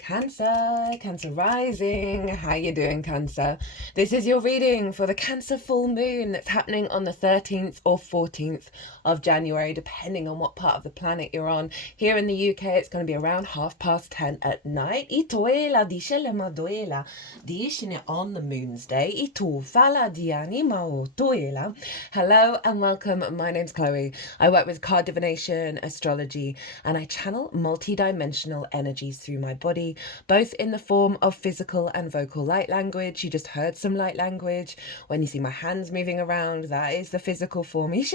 Cancer rising. How you doing, Cancer? This is your reading for the Cancer full moon that's happening on the 13th or 14th of January, depending on what part of the planet you're on. Here in the UK, it's going to be around 10:30 at night. Itoela disce ma doela, disce on the moon's day. Itu fala diani mao toela. Hello and welcome. My name's Chloe. I work with card divination, astrology, and I channel multi-dimensional energies through my body, both in the form of physical and vocal light language. You just heard some light language. When you see my hands moving around, that is the physical form. And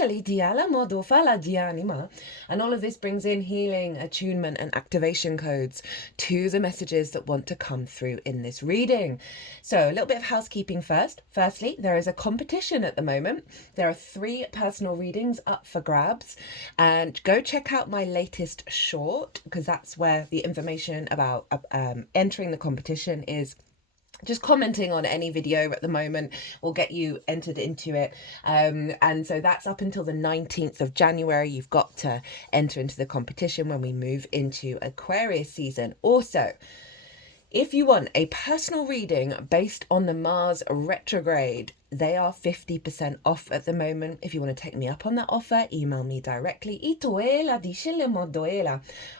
all of this brings in healing, attunement, and activation codes to the messages that want to come through in this reading. So a little bit of housekeeping first. Firstly, there is a competition at the moment. There are 3 personal readings up for grabs, and go check out my latest short, because that's where the information about entering the competition is. Just commenting on any video at the moment will get you entered into it, and so that's up until the 19th of January. You've got to enter into the competition when we move into Aquarius season. Also, if you want a personal reading based on the Mars retrograde, they are 50% off at the moment. If you want to take me up on that offer, email me directly.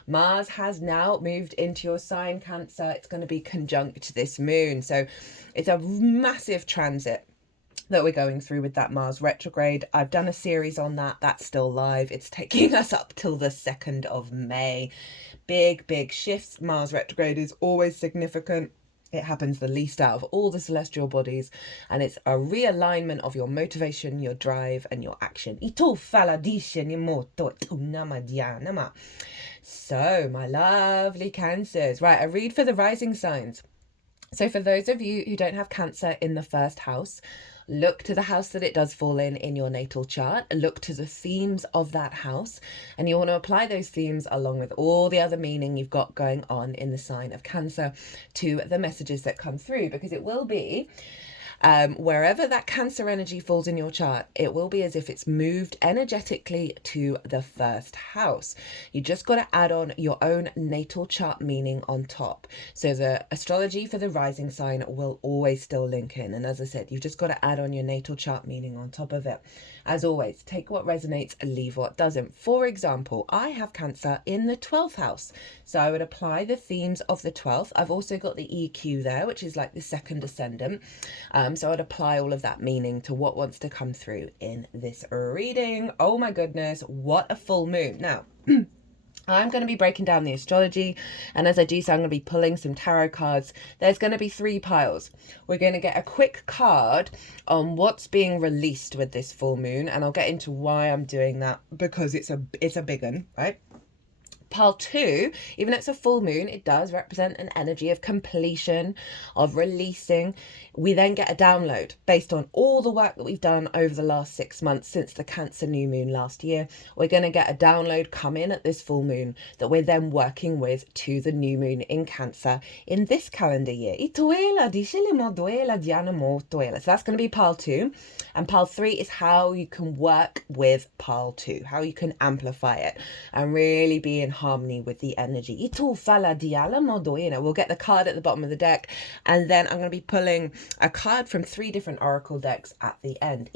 Mars has now moved into your sign, Cancer. It's going to be conjunct this moon. So it's a massive transit that we're going through with that Mars retrograde. I've done a series on that. That's still live. It's taking us up till the 2nd of May. Big shifts. Mars retrograde is always significant. It happens the least out of all the celestial bodies, and it's a realignment of your motivation, your drive, and your action. So, my lovely Cancers. Right, I read for the rising signs. So for those of you who don't have Cancer in the first house, look to the house that it does fall in your natal chart. Look to the themes of that house, and you want to apply those themes along with all the other meaning you've got going on in the sign of Cancer to the messages that come through, because it will be wherever that Cancer energy falls in your chart, it will be as if it's moved energetically to the first house. You just got to add on your own natal chart meaning on top. So the astrology for the rising sign will always still link in. And as I said, you've just got to add on your natal chart meaning on top of it. As always, take what resonates and leave what doesn't. For example, I have Cancer in the 12th house. So I would apply the themes of the 12th. I've also got the EQ there, which is like the second ascendant. So I'd apply all of that meaning to what wants to come through in this reading. Oh my goodness, what a full moon. Now, I'm going to be breaking down the astrology, and as I do so, I'm going to be pulling some tarot cards. There's going to be 3 piles. We're going to get a quick card on what's being released with this full moon, and I'll get into why I'm doing that, because it's a big one, right? Pile 2, even though it's a full moon, it does represent an energy of completion, of releasing. We then get a download based on all the work that we've done over the last 6 months since the Cancer new moon last year. We're going to get a download come in at this full moon that we're then working with to the new moon in Cancer in this calendar year. So that's going to be pile 2. And pile 3 is how you can work with pile 2, how you can amplify it and really be in harmony with the energy. We'll get the card at the bottom of the deck, and then I'm going to be pulling a card from 3 different oracle decks at the end.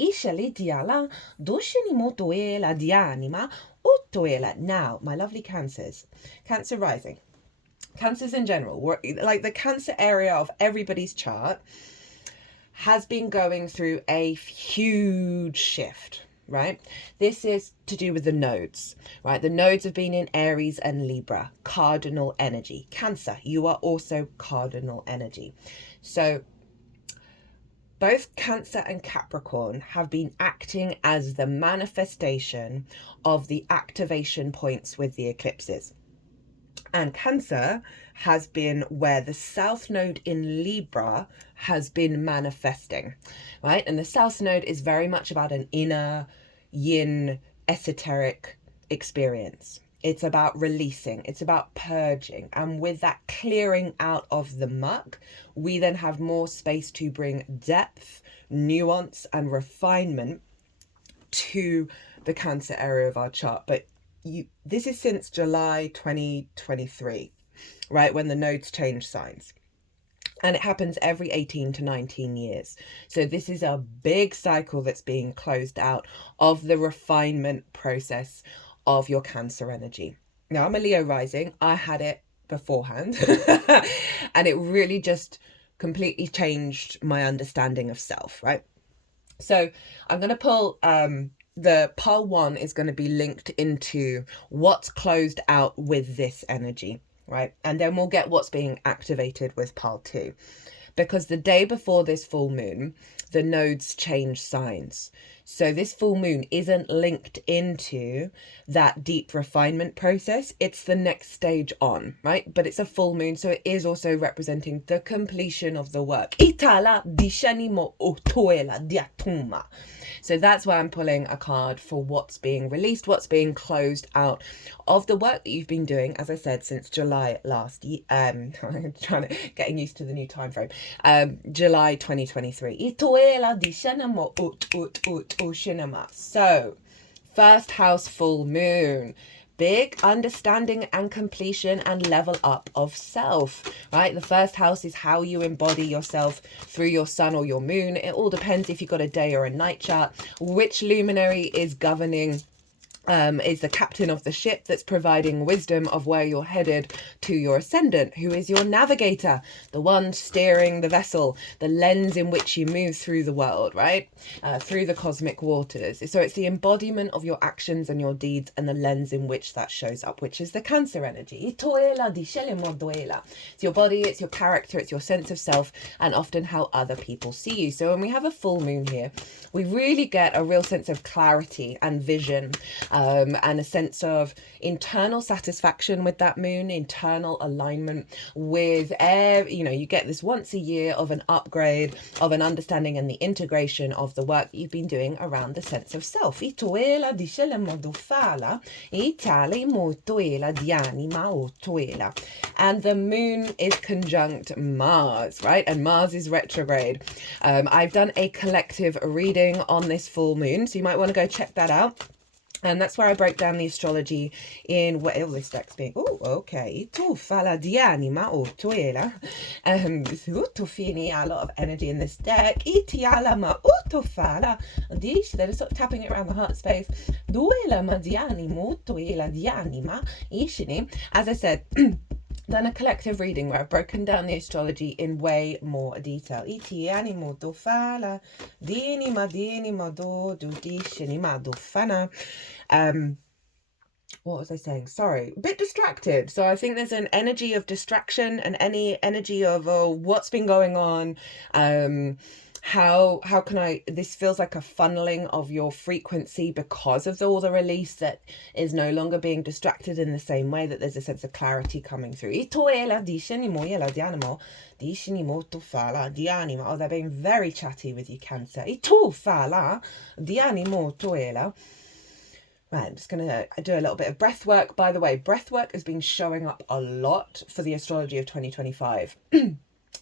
Now, my lovely Cancers, Cancer rising, Cancers in general, like the Cancer area of everybody's chart has been going through a huge shift, right? This is to do with the nodes, right? The nodes have been in Aries and Libra, cardinal energy. Cancer, you are also cardinal energy. So both Cancer and Capricorn have been acting as the manifestation of the activation points with the eclipses. And Cancer has been where the South Node in Libra has been manifesting, right? And the South Node is very much about an inner yin esoteric experience. It's about releasing, it's about purging. And with that clearing out of the muck, we then have more space to bring depth, nuance, and refinement to the Cancer area of our chart. But this is since July 2023. right? When the nodes change signs. And it happens every 18 to 19 years. So this is a big cycle that's being closed out of the refinement process of your Cancer energy. Now, I'm a Leo rising. I had it beforehand. And it really just completely changed my understanding of self, right? So I'm going to pull... the pile 1 is going to be linked into what's closed out with this energy. Right, and then we'll get what's being activated with pile 2, because the day before this full moon, the nodes change signs. So this full moon isn't linked into that deep refinement process. It's the next stage on, right? But it's a full moon, so it is also representing the completion of the work. Itala dishanimo otoela diatuma. So that's why I'm pulling a card for what's being released, what's being closed out of the work that you've been doing, as I said, since July last year. I'm getting used to the new time frame. July 2023. So, first house full moon. Big understanding and completion and level up of self, right? The first house is how you embody yourself through your sun or your moon. It all depends if you've got a day or a night chart, which luminary is governing, is the captain of the ship that's providing wisdom of where you're headed to your ascendant, who is your navigator, the one steering the vessel, the lens in which you move through the world, right? Through the cosmic waters. So it's the embodiment of your actions and your deeds and the lens in which that shows up, which is the Cancer energy. It's your body, it's your character, it's your sense of self, and often how other people see you. So when we have a full moon here, we really get a real sense of clarity and vision, and a sense of internal satisfaction with that moon, internal alignment with you get this once a year of an upgrade, of an understanding and the integration of the work that you've been doing around the sense of self. And the moon is conjunct Mars, right? And Mars is retrograde. I've done a collective reading on this full moon, so you might want to go check that out. And that's where I break down the astrology in what all this deck's being. Oh, okay. Tu fala di anima o tuela. Tu fini, a lot of energy in this deck. Itiala ma tu fala. Dish, they're sort of tapping it around the heart space. Duela ma di animo, tuela di anima. Ishini. As I said, done a collective reading where I've broken down the astrology in way more detail. Iti animo do fala, dini ma do dishini ma do fana. What was I saying? Sorry, a bit distracted. So I think there's an energy of distraction and any energy of what's been going on. How can this feels like a funneling of your frequency because of all the release that is no longer being distracted in the same way, that there's a sense of clarity coming through. Oh, they're being very chatty with you, Cancer. Right, I'm just going to do a little bit of breath work. By the way, breath work has been showing up a lot for the astrology of 2025.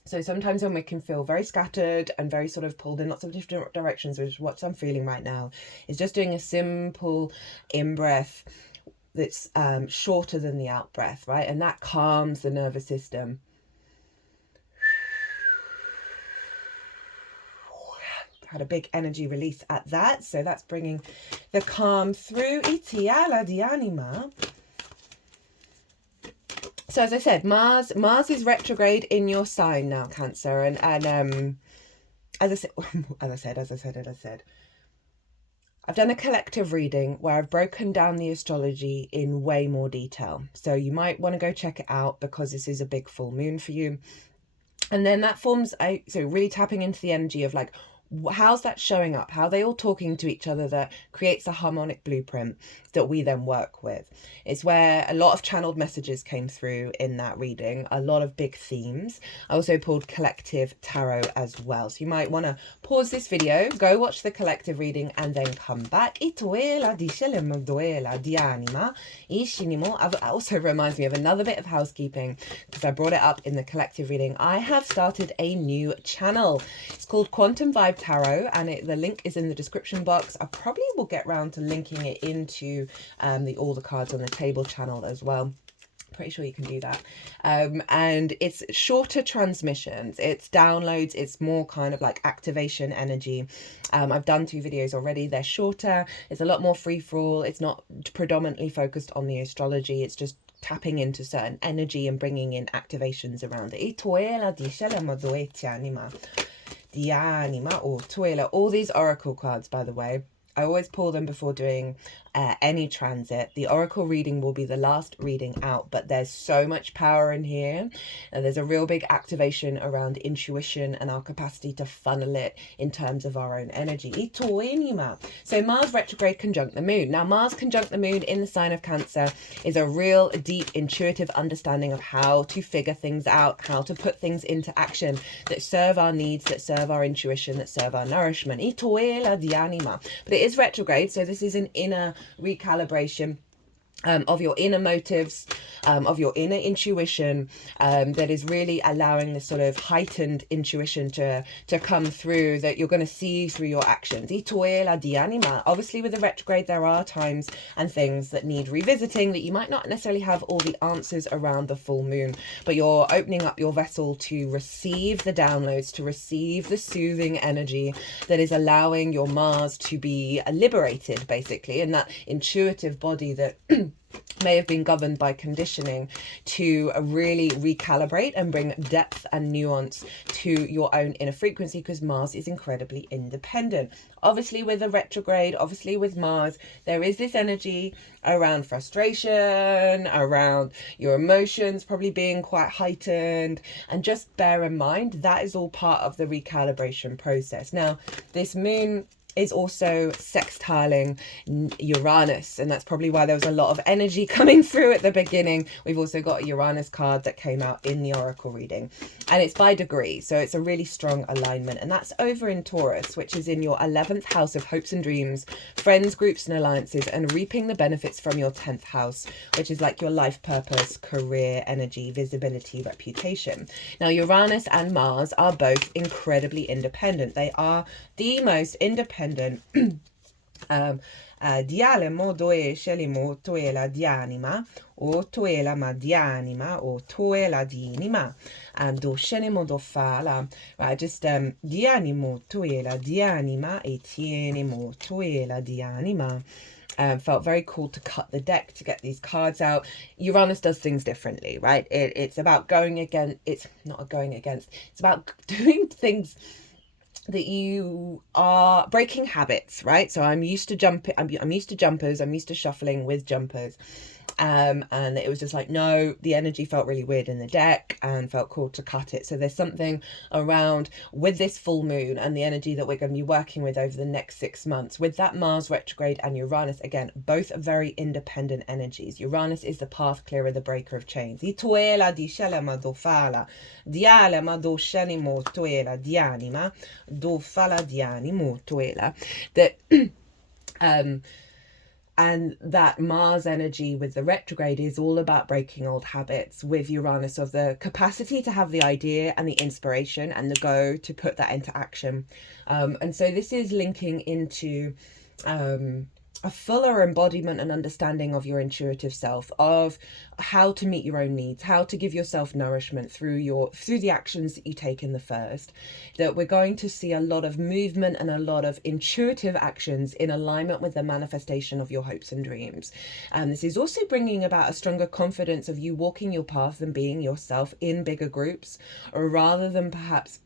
So sometimes when we can feel very scattered and very sort of pulled in lots of different directions, which is what I'm feeling right now, is just doing a simple in-breath that's shorter than the out-breath, right? And that calms the nervous system. Had a big energy release at that, so that's bringing the calm through. Itiala di anima. So as I said, Mars is retrograde in your sign now, Cancer, and as I said, I've done a collective reading where I've broken down the astrology in way more detail. So you might want to go check it out because this is a big full moon for you. And then that forms so really tapping into the energy of like, how's that showing up? How are they all talking to each other that creates a harmonic blueprint that we then work with? It's where a lot of channeled messages came through in that reading, a lot of big themes. I also pulled collective tarot as well. So you might want to pause this video, go watch the collective reading and then come back. It also reminds me of another bit of housekeeping because I brought it up in the collective reading. I have started a new channel. It's called Quantum Vibe Tarot, and the link is in the description box. I probably will get round to linking it into all the cards on the table channel as well. pretty sure you can do that. And it's shorter transmissions, it's downloads, it's more kind of like activation energy. I've done 2 videos already. They're shorter, it's a lot more free for all. It's not predominantly focused on the astrology, it's just tapping into certain energy and bringing in activations around it. All these oracle cards, by the way, I always pull them before doing any transit. The oracle reading will be the last reading out, but there's so much power in here, and there's a real big activation around intuition and our capacity to funnel it in terms of our own energy. So Mars retrograde conjunct the moon. Now Mars conjunct the moon in the sign of Cancer is a real deep intuitive understanding of how to figure things out, how to put things into action that serve our needs, that serve our intuition, that serve our nourishment. But it is retrograde, so this is an inner recalibration of your inner motives, of your inner intuition, that is really allowing this sort of heightened intuition to come through, that you're going to see through your actions. Obviously with the retrograde there are times and things that need revisiting, that you might not necessarily have all the answers around the full moon, but you're opening up your vessel to receive the downloads, to receive the soothing energy that is allowing your Mars to be liberated, basically, and that intuitive body that may have been governed by conditioning, to really recalibrate and bring depth and nuance to your own inner frequency, because Mars is incredibly independent. Obviously with the retrograde, obviously with Mars, there is this energy around frustration, around your emotions probably being quite heightened, and just bear in mind that is all part of the recalibration process. Now this moon is also sextiling Uranus, and that's probably why there was a lot of energy coming through at the beginning. We've also got a Uranus card that came out in the oracle reading, and it's by degree, so it's a really strong alignment, and that's over in Taurus, which is in your 11th house of hopes and dreams, friends, groups and alliances, and reaping the benefits from your 10th house, which is like your life purpose, career, energy, visibility, reputation. Now Uranus and Mars are both incredibly independent. They are the most independent dialemo doe scelimo toela dianima o toela ma dianima o toela dinima do scenemo do fala, right? Just dianimo toela dianima e tienemo toela dianima. Felt very cool to cut the deck to get these cards out. Uranus does things differently, right? It's about going against, it's not going against, it's about doing things that you are breaking habits, right? So I'm used to jumping, I'm used to jumpers, I'm used to shuffling with jumpers, and it was just like, no, the energy felt really weird in the deck and felt cool to cut it. So there's something around with this full moon and the energy that we're going to be working with over the next 6 months with that Mars retrograde and Uranus, again, both are very independent energies. Uranus is the path clearer, the breaker of chains. That and that Mars energy with the retrograde is all about breaking old habits, with Uranus of the capacity to have the idea and the inspiration and the go to put that into action. And so this is linking into a fuller embodiment and understanding of your intuitive self, of how to meet your own needs, how to give yourself nourishment through the actions that you take in the first. That we're going to see a lot of movement and a lot of intuitive actions in alignment with the manifestation of your hopes and dreams. And this is also bringing about a stronger confidence of you walking your path and being yourself in bigger groups, or rather than perhaps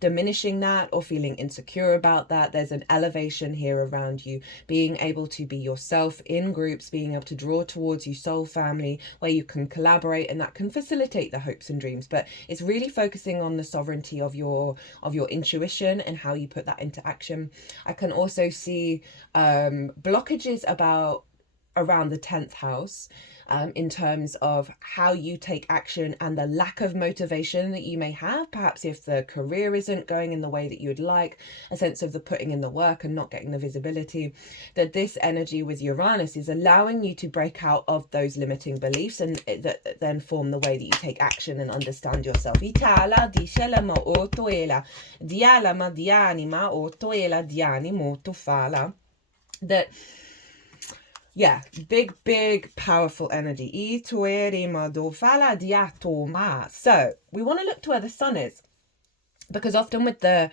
diminishing that or feeling insecure about that. There's an elevation here around you being able to be yourself in groups, being able to draw towards you soul family where you can collaborate, and that can facilitate the hopes and dreams. But it's really focusing on the sovereignty of your intuition and how you put that into action. I can also see blockages around the 10th house, in terms of how you take action and the lack of motivation that you may have, perhaps if the career isn't going in the way that you would like, a sense of the putting in the work and not getting the visibility, that this energy with Uranus is allowing you to break out of those limiting beliefs, and that then form the way that you take action and understand yourself. That Yeah, big, powerful energy. So we want to look to where the sun is, because often with a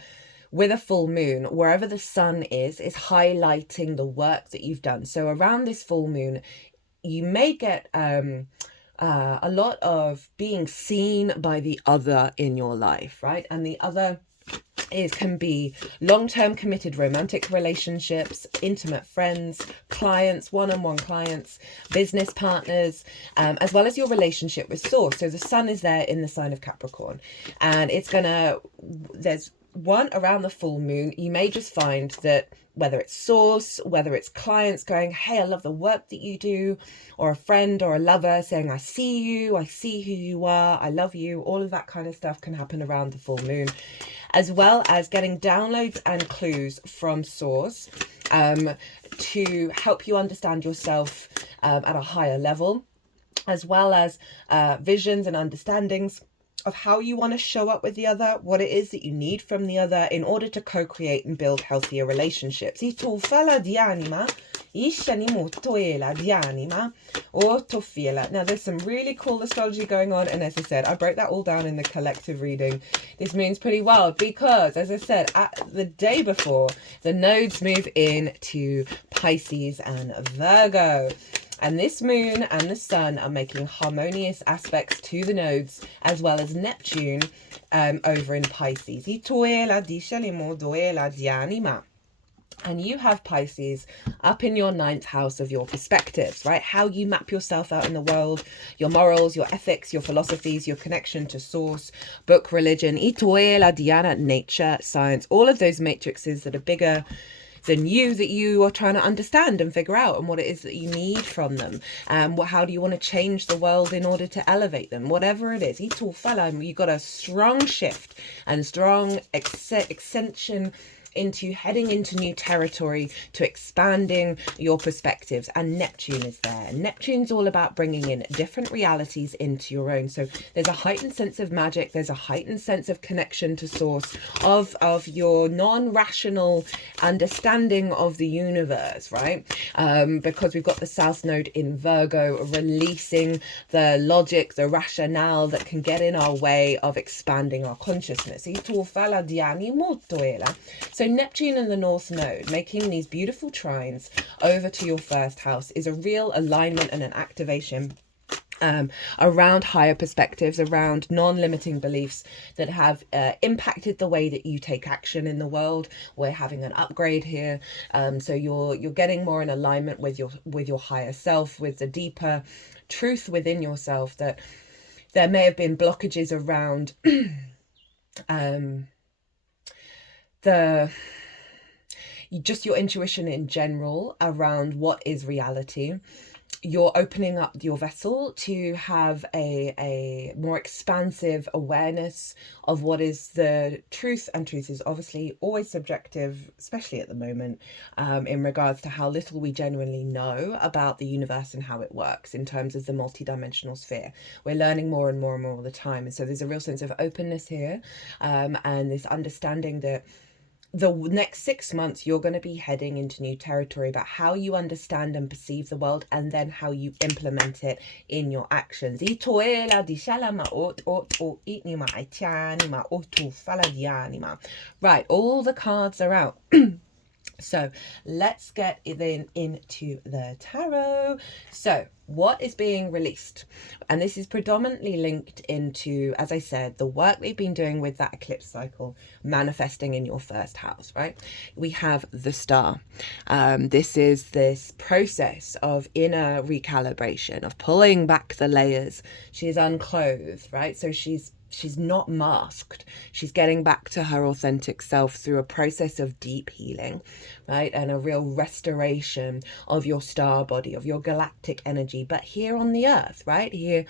full moon, wherever the sun is highlighting the work that you've done. So around this full moon, you may get a lot of being seen by the other in your life, right? And the other can be long-term committed romantic relationships, intimate friends, clients, one-on-one clients, business partners, as well as your relationship with source. So the sun is there in the sign of Capricorn, and there's one around the full moon. You may just find that whether it's source, whether it's clients going, hey, I love the work that you do, or a friend or a lover saying, I see you, I see who you are, I love you, all of that kind of stuff can happen around the full moon, as well as getting downloads and clues from source to help you understand yourself at a higher level, as well as visions and understandings of how you want to show up with the other, what it is that you need from the other in order to co-create and build healthier relationships. Now there's some really cool astrology going on, and as I said, I broke that all down in the collective reading. This moon's pretty wild because, as I said, the day before, the nodes move into Pisces and Virgo. And this moon and the sun are making harmonious aspects to the nodes, as well as Neptune over in Pisces. And you have Pisces up in your 9th house of your perspectives, right? How you map yourself out in the world, your morals, your ethics, your philosophies, your connection to source, book, religion, nature, science, all of those matrices that are bigger than you, that you are trying to understand and figure out, and what it is that you need from them. How do you want to change the world in order to elevate them? Whatever it is, you've got a strong shift and strong extension into heading into new territory, to expanding your perspectives. And Neptune is there. Neptune's all about bringing in different realities into your own. So there's a heightened sense of magic, there's a heightened sense of connection to source, of your non-rational understanding of the universe, right? Because we've got the South Node in Virgo, releasing the logic, the rationale that can get in our way of expanding our consciousness. So Neptune and the North Node making these beautiful trines over to your 1st house is a real alignment and an activation around higher perspectives, around non-limiting beliefs that have impacted the way that you take action in the world. We're having an upgrade here, so you're getting more in alignment with your higher self, with the deeper truth within yourself, that there may have been blockages around just your intuition in general around what is reality. You're opening up your vessel to have a more expansive awareness of what is the truth, and truth is obviously always subjective, especially at the moment, in regards to how little we genuinely know about the universe and how it works in terms of the multidimensional sphere. We're learning more and more and more all the time, and so there's a real sense of openness here, and this understanding that the next 6 months you're going to be heading into new territory about how you understand and perceive the world, and then how you implement it in your actions. Right, all the cards are out. So let's get into the tarot. So what is being released? And this is predominantly linked into, as I said, the work we've been doing with that eclipse cycle, manifesting in your 1st house, right? We have the star. This is this process of inner recalibration, of pulling back the layers. She is unclothed, right? So she's not masked. She's getting back to her authentic self through a process of deep healing, right? And a real restoration of your star body, of your galactic energy, but here on the earth, right? Here,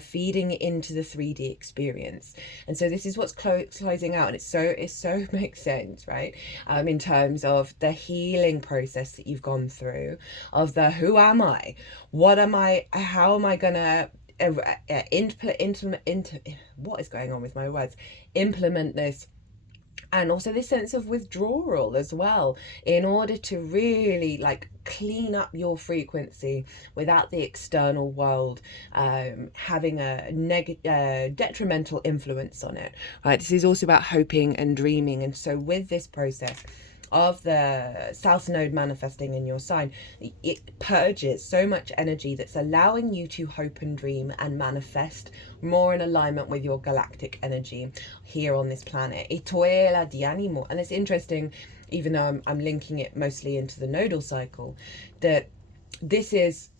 feeding into the 3D experience. And so this is what's closing out. And it so makes sense, right? In terms of the healing process that you've gone through, of the who am I? What am I? How am I gonna what is going on with my words? Implement this And also this sense of withdrawal as well, in order to really like clean up your frequency without the external world having a detrimental influence on it, right? This is also about hoping and dreaming. And so with this process of the South Node manifesting in your sign, it purges so much energy that's allowing you to hope and dream and manifest more in alignment with your galactic energy here on this planet. Itoela di animo. And it's interesting, even though I'm linking it mostly into the nodal cycle, that this is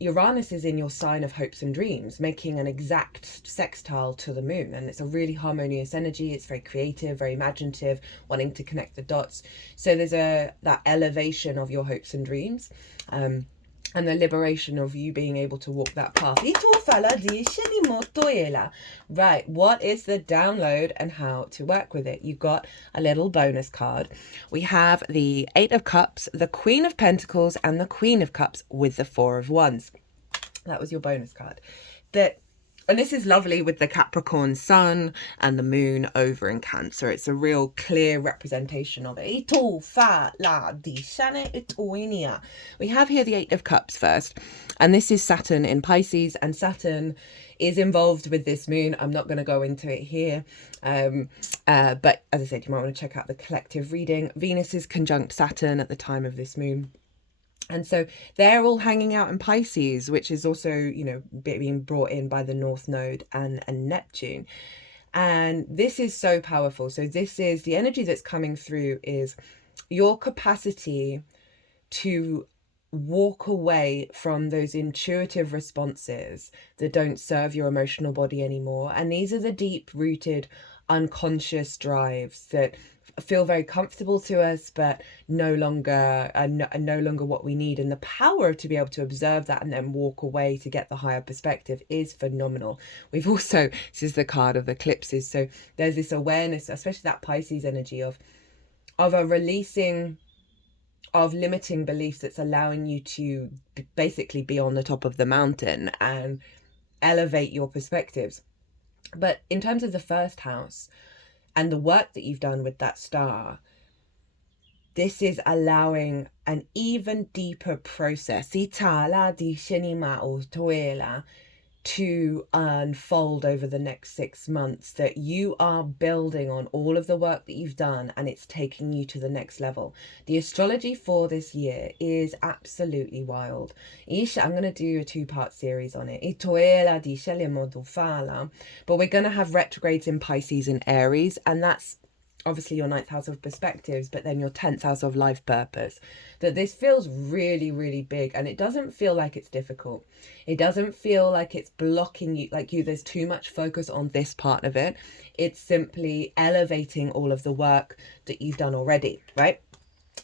Uranus is in your sign of hopes and dreams, making an exact sextile to the moon. And it's a really harmonious energy. It's very creative, very imaginative, wanting to connect the dots. So there's that elevation of your hopes and dreams. And the liberation of you being able to walk that path. Right, what is the download and how to work with it? You've got a little bonus card. We have the 8 of Cups, the Queen of Pentacles, and the Queen of Cups with the 4 of Wands. That was your bonus card. And this is lovely with the Capricorn sun and the moon over in Cancer. It's a real clear representation of it. We have here the 8 of Cups first. And this is Saturn in Pisces. And Saturn is involved with this moon. I'm not going to go into it here. But as I said, you might want to check out the collective reading. Venus is conjunct Saturn at the time of this moon. And so they're all hanging out in Pisces, which is also, you know, being brought in by the North Node and Neptune. And this is so powerful. So this is the energy that's coming through is your capacity to walk away from those intuitive responses that don't serve your emotional body anymore. And these are the deep-rooted unconscious drives that feel very comfortable to us, but no longer what we need. And the power to be able to observe that and then walk away to get the higher perspective is phenomenal. We've also, this is the card of eclipses, so there's this awareness, especially that Pisces energy of a releasing of limiting beliefs that's allowing you to basically be on the top of the mountain and elevate your perspectives. But in terms of the first house and the work that you've done with that star, this is allowing an even deeper process to unfold over the next 6 months, that you are building on all of the work that you've done and it's taking you to the next level. The astrology for this year is absolutely wild. I'm going to do a 2-part series on it. But we're going to have retrogrades in Pisces and Aries, and that's obviously your 9th house of perspectives, but then your 10th house of life purpose. That this feels really, really big, and it doesn't feel like it's difficult. It doesn't feel like it's blocking you, there's too much focus on this part of it. It's simply elevating all of the work that you've done already, right?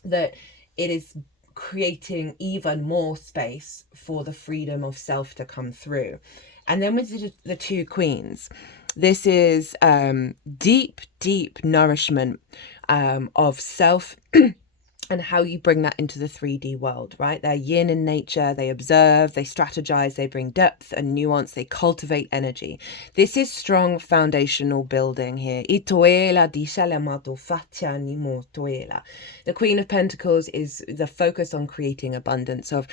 That it is creating even more space for the freedom of self to come through. And then with the 2 queens, this is deep, deep nourishment of self and how you bring that into the 3D world, right? They're yin in nature, they observe, they strategize, they bring depth and nuance, they cultivate energy. This is strong foundational building here. The Queen of Pentacles is the focus on creating abundance, of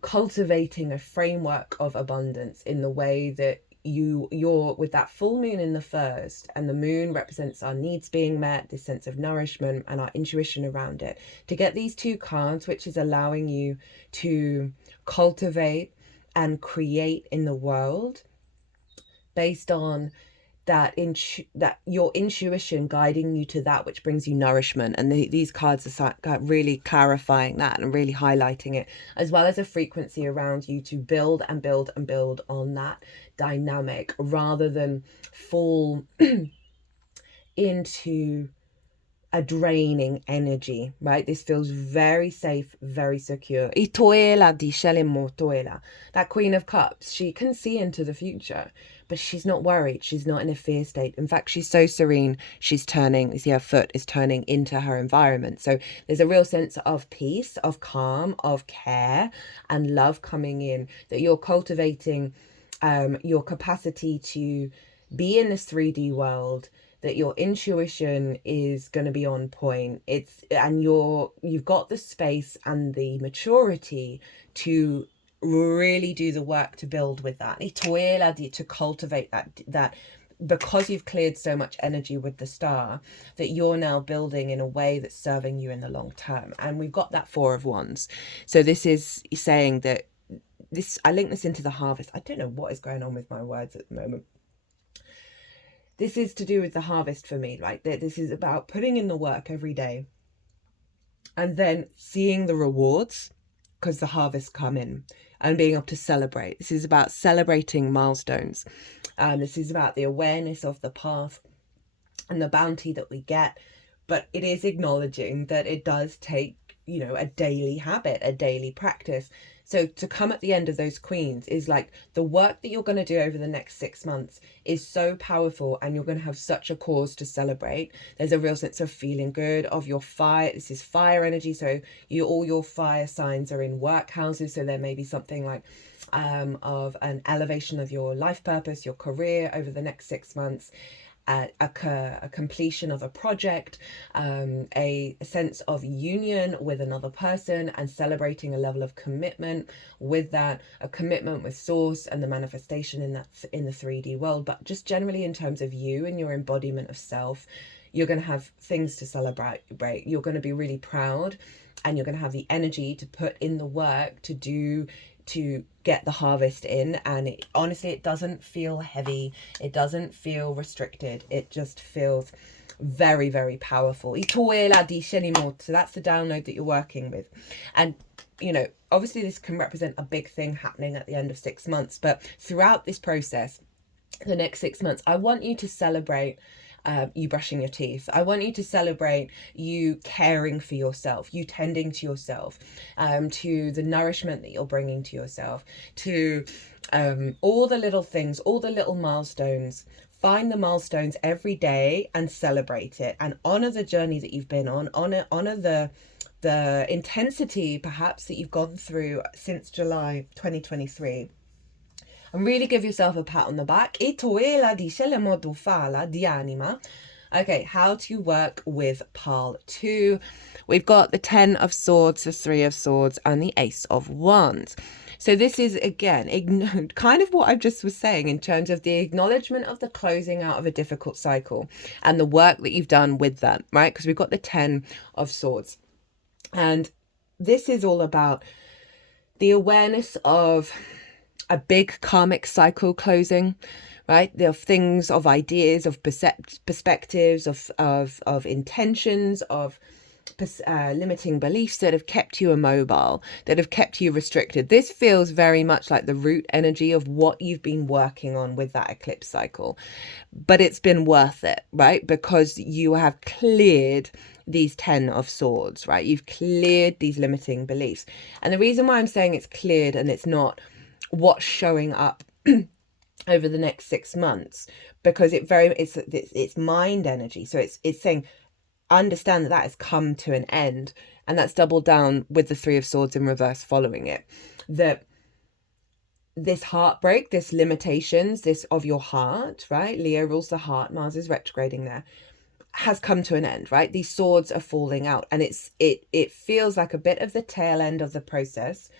cultivating a framework of abundance in the way that you're with that full moon in the first, and the moon represents our needs being met, this sense of nourishment and our intuition around it. To get these 2 cards, which is allowing you to cultivate and create in the world based on that your intuition guiding you to that which brings you nourishment. And these cards are really clarifying that and really highlighting it, as well as a frequency around you to build and build and build on that dynamic rather than fall into a draining energy, right? This feels very safe, very secure. That Queen of Cups, she can see into the future, but she's not worried. She's not in a fear state. In fact, she's so serene. She's turning, you see her foot is turning into her environment. So there's a real sense of peace, of calm, of care and love coming in, that you're cultivating your capacity to be in this 3D world, that your intuition is going to be on point. You've got the space and the maturity to really do the work to build with that, to cultivate that because you've cleared so much energy with the star, that you're now building in a way that's serving you in the long term. And we've got that 4 of Wands. So this is saying that I link this into the harvest. I don't know what is going on with my words at the moment. This is to do with the harvest for me, right? This is about putting in the work every day and then seeing the rewards because the harvests come in, and being able to celebrate. This is about celebrating milestones. This is about the awareness of the path and the bounty that we get. But it is acknowledging that it does take, a daily habit, a daily practice. So to come at the end of those queens is like the work that you're going to do over the next 6 months is so powerful, and you're going to have such a cause to celebrate. There's a real sense of feeling good, of your fire. This is fire energy. So all your fire signs are in workhouses. So there may be something like of an elevation of your life purpose, your career over the next 6 months. A completion of a project, a sense of union with another person, and celebrating a level of commitment with that, a commitment with source and the manifestation in the 3D world. But just generally in terms of you and your embodiment of self, you're going to have things to celebrate. You're going to be really proud, and you're going to have the energy to put in the work to get the harvest in. And honestly, it doesn't feel heavy. It doesn't feel restricted. It just feels very, very powerful. So that's the download that you're working with. And, obviously this can represent a big thing happening at the end of 6 months. But throughout this process, the next 6 months, I want you to celebrate you brushing your teeth. I want you to celebrate you caring for yourself, you tending to yourself, to the nourishment that you're bringing to yourself, to all the little things, all the little milestones. Find the milestones every day and celebrate it, and honor the journey that you've been on. Honor the intensity perhaps that you've gone through since July 2023. And really give yourself a pat on the back. Okay, how to work with pile 2. We've got the 10 of Swords, the 3 of Swords, and the Ace of Wands. So this is, again, kind of what I just was saying in terms of the acknowledgement of the closing out of a difficult cycle and the work that you've done with that, right? Because we've got the 10 of Swords. And this is all about the awareness of a big karmic cycle closing, right? There are things, of ideas, of perspectives, of intentions, of limiting beliefs that have kept you immobile, that have kept you restricted. This feels very much like the root energy of what you've been working on with that eclipse cycle. But it's been worth it, right? Because you have cleared these 10 of Swords, right? You've cleared these limiting beliefs. And the reason why I'm saying it's cleared and it's not what's showing up over the next 6 months, because it's mind energy. So it's saying, understand that has come to an end, and that's doubled down with the 3 of Swords in reverse following it. That this heartbreak, this limitations, this of your heart, right? Leo rules the heart, Mars is retrograding there, has come to an end, right? These swords are falling out, and it feels like a bit of the tail end of the process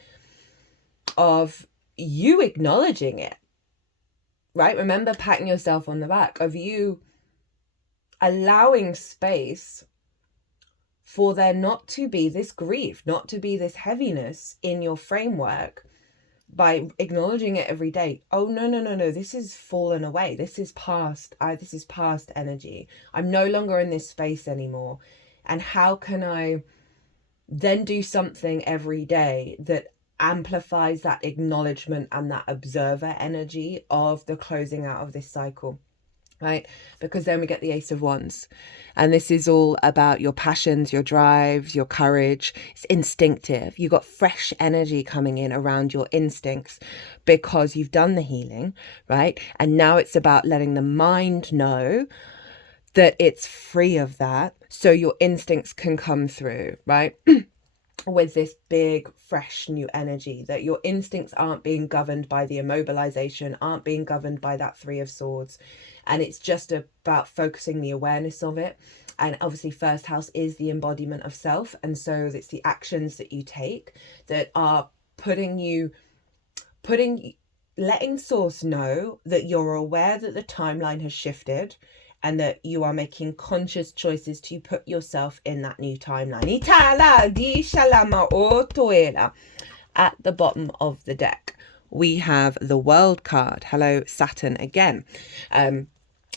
of you acknowledging it, right? Remember patting yourself on the back, of you allowing space for there not to be this grief, not to be this heaviness in your framework, by acknowledging it every day. Oh, no, this is fallen away. This is past. This is past energy. I'm no longer in this space anymore. And how can I then do something every day that amplifies that acknowledgement and that observer energy of the closing out of this cycle, right? Because then we get the Ace of Wands, and this is all about your passions, your drives, your courage. It's instinctive. You've got fresh energy coming in around your instincts because you've done the healing, right? And now it's about letting the mind know that it's free of that, so your instincts can come through, right? with this big, fresh new energy, that your instincts aren't being governed by the immobilization, aren't being governed by that Three of Swords. And it's just about focusing the awareness of it. And obviously first house is the embodiment of self. And so it's the actions that you take that are letting source know that you're aware that the timeline has shifted and that you are making conscious choices to put yourself in that new timeline. At the bottom of the deck, we have the World card. Hello, Saturn again.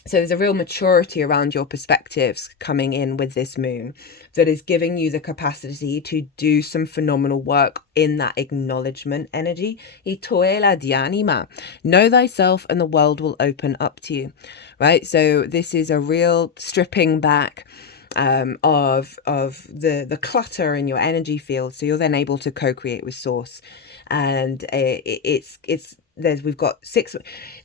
So there's a real maturity around your perspectives coming in with this moon that is giving you the capacity to do some phenomenal work in that acknowledgement energy. Know thyself and the world will open up to you, right? So this is a real stripping back of the clutter in your energy field. So you're then able to co-create with source. And we've got 6.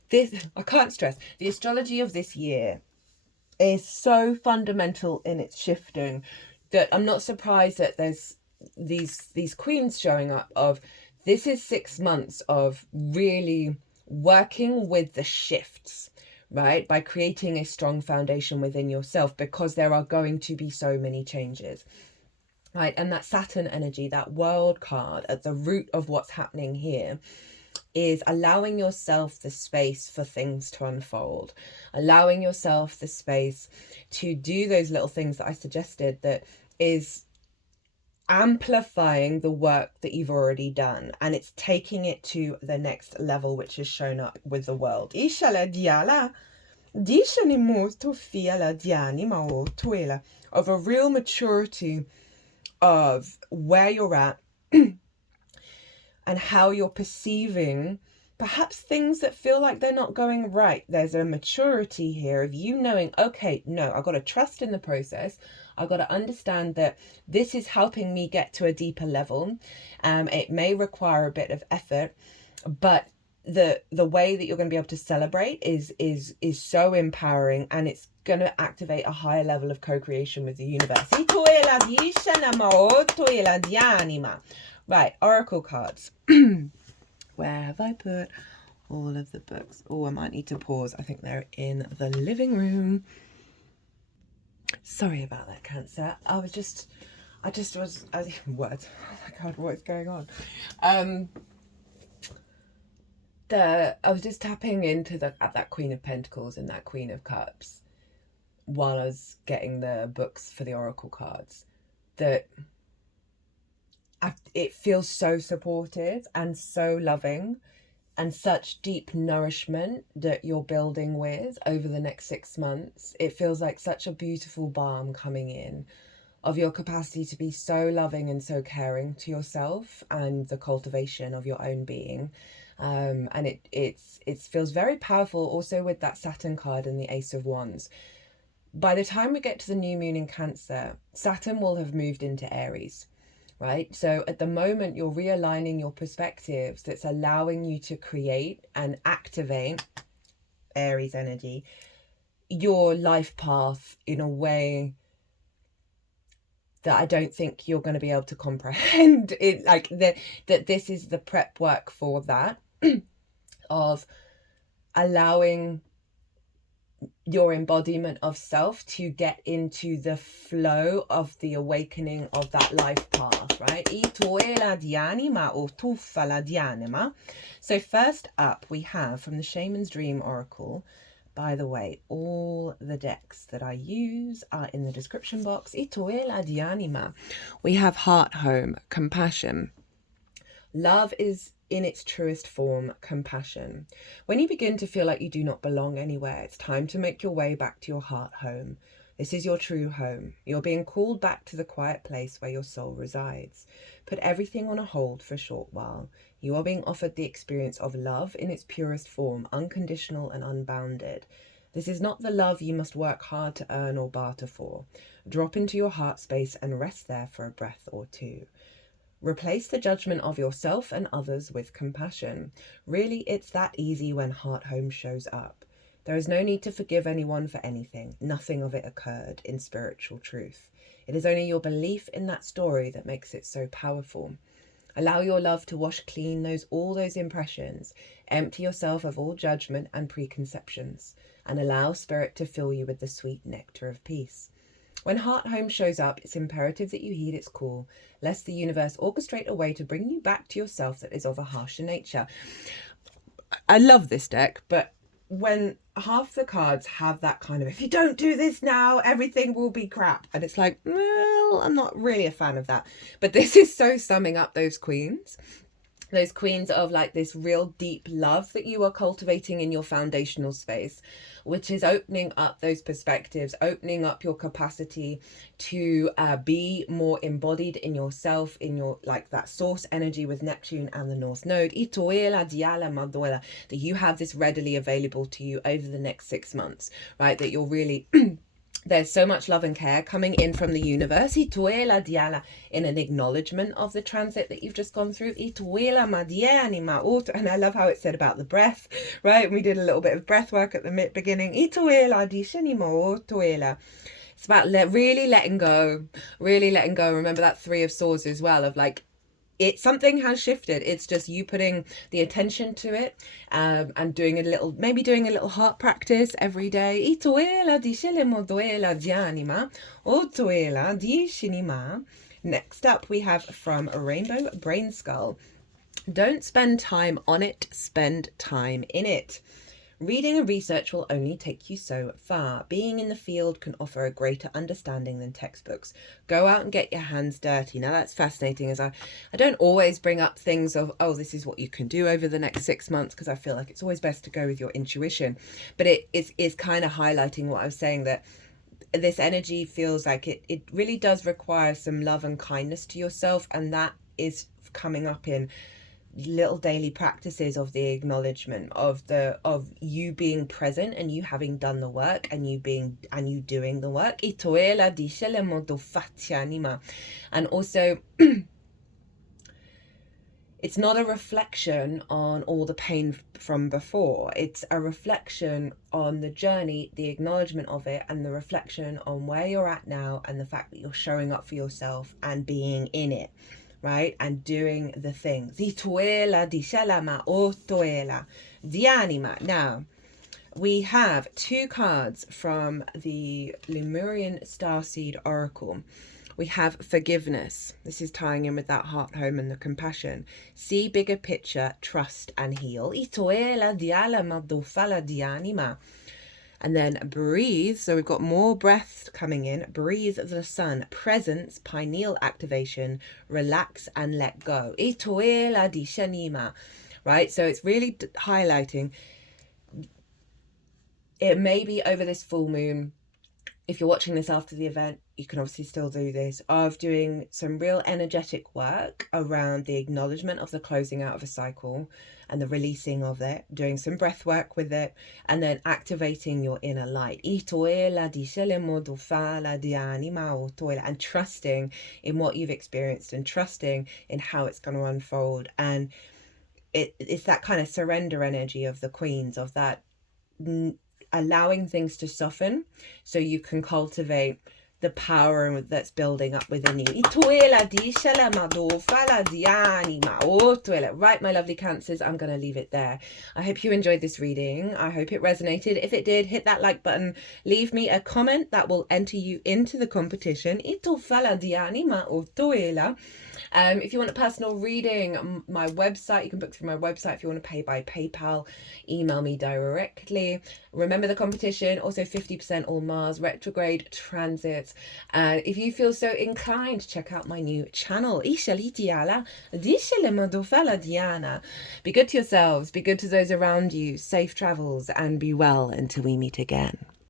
This, I can't stress, the astrology of this year is so fundamental in its shifting that I'm not surprised that there's these queens showing up of this is 6 months of really working with the shifts, right? By creating a strong foundation within yourself, because there are going to be so many changes. Right, and that Saturn energy, that World card at the root of what's happening here is allowing yourself the space for things to unfold, allowing yourself the space to do those little things that I suggested, that is amplifying the work that you've already done, and it's taking it to the next level, which is shown up with the World. Of a real maturity of where you're at and how you're perceiving perhaps things that feel like they're not going right. There's a maturity here of you knowing, okay, no, I've got to trust in the process. I've got to understand that this is helping me get to a deeper level. It may require a bit of effort, but the way that you're going to be able to celebrate is so empowering, and it's going to activate a higher level of co-creation with the universe. Right, oracle cards. Where have I put all of the books? Oh, I might need to pause. I think they're in the living room. Sorry about that, Cancer. I was what? Oh my God, what is going on? I was just tapping into that Queen of Pentacles and that Queen of Cups while I was getting the books for the oracle cards. That it feels so supportive and so loving, and such deep nourishment that you're building with over the next 6 months. It feels like such a beautiful balm coming in of your capacity to be so loving and so caring to yourself and the cultivation of your own being. And it feels very powerful also with that Saturn card and the Ace of Wands. By the time we get to the new moon in Cancer, Saturn will have moved into Aries, right? So at the moment, you're realigning your perspectives. That's allowing you to create and activate Aries energy, your life path in a way that I don't think you're going to be able to comprehend. It like that this is the prep work for that of allowing your embodiment of self to get into the flow of the awakening of that life path, right? So first up, we have from the Shaman's Dream Oracle. By the way, all the decks that I use are in the description box. We have Heart Home, Compassion. Love is in its truest form, compassion. When you begin to feel like you do not belong anywhere, it's time to make your way back to your heart home. This is your true home. You're being called back to the quiet place where your soul resides. Put everything on a hold for a short while. You are being offered the experience of love in its purest form, unconditional and unbounded. This is not the love you must work hard to earn or barter for. Drop into your heart space and rest there for a breath or two. Replace the judgment of yourself and others with compassion. Really, it's that easy when Heart Home shows up. There is no need to forgive anyone for anything. Nothing of it occurred in spiritual truth. It is only your belief in that story that makes it so powerful. Allow your love to wash clean all those impressions. Empty yourself of all judgment and preconceptions, and allow spirit to fill you with the sweet nectar of peace. When Heart Home shows up, it's imperative that you heed its call, lest the universe orchestrate a way to bring you back to yourself that is of a harsher nature. I love this deck, but when half the cards have that kind of, if you don't do this now, everything will be crap. And it's like, well, I'm not really a fan of that. But this is so summing up those queens. Those queens of like this real deep love that you are cultivating in your foundational space, which is opening up those perspectives, opening up your capacity to be more embodied in yourself, in your like that source energy with Neptune and the North Node. Itoela diala maduela, that you have this readily available to you over the next 6 months, right? That you're really there's so much love and care coming in from the universe in an acknowledgement of the transit that you've just gone through. And I love how it said about the breath, right? We did a little bit of breath work at the beginning. It's about really letting go. Remember that 3 of Swords as well, of like, something has shifted. It's just you putting the attention to it, and doing a little heart practice every day. Next up we have from Rainbow Brainskull. Don't spend time on it, spend time in it. Reading and research will only take you so far. Being in the field can offer a greater understanding than textbooks. Go out and get your hands dirty. Now that's fascinating, as I don't always bring up things of, oh, this is what you can do over the next 6 months, because I feel like it's always best to go with your intuition. But it is kind of highlighting what I was saying, that this energy feels like it really does require some love and kindness to yourself, and that is coming up in little daily practices of the acknowledgement of you being present and you having done the work and you doing the work. And also it's not a reflection on all the pain from before. It's a reflection on the journey, the acknowledgement of it, and the reflection on where you're at now, and the fact that you're showing up for yourself and being in it, right? And doing the things. Now, we have 2 cards from the Lemurian Starseed Oracle. We have Forgiveness. This is tying in with that Heart Home and the compassion. See bigger picture, trust and heal. And then Breathe. So we've got more breaths coming in. Breathe the sun. Presence, pineal activation, relax and let go. Right? So it's really highlighting. It may be over this full moon. If you're watching this after the event, you can obviously still do this, of doing some real energetic work around the acknowledgement of the closing out of a cycle and the releasing of it, doing some breath work with it, and then activating your inner light. And trusting in what you've experienced and trusting in how it's going to unfold. And it's that kind of surrender energy of the queens, of that allowing things to soften so you can cultivate the power that's building up within you. Right, my lovely Cancers, I'm going to leave it there. I hope you enjoyed this reading. I hope it resonated. If it did, hit that like button. Leave me a comment that will enter you into the competition. If you want a personal reading, my website, you can book through my website. If you want to pay by PayPal, email me directly. Remember the competition, also 50% all Mars retrograde transits. And if you feel so inclined, check out my new channel. Be good to yourselves, be good to those around you, safe travels, and be well until we meet again.